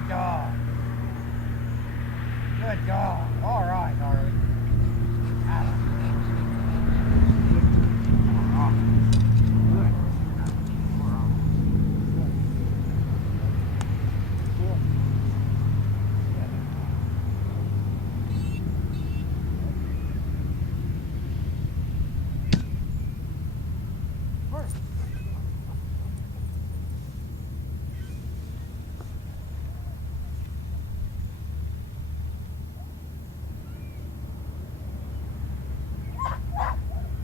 Good dog. Good dog. All right, Harley. Atta girl. All right. Good. All right. Good. First.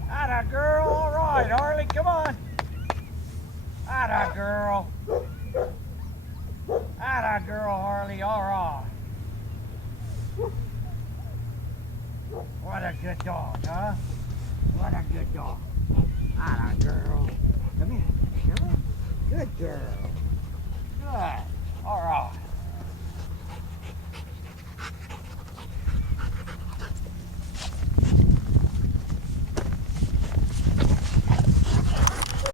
Atta girl. All right, Harley. Come on. Atta girl. Atta girl, Harley. All right. What a good dog, huh? What a good dog. Atta girl. Come here. Come here. Good girl. Good.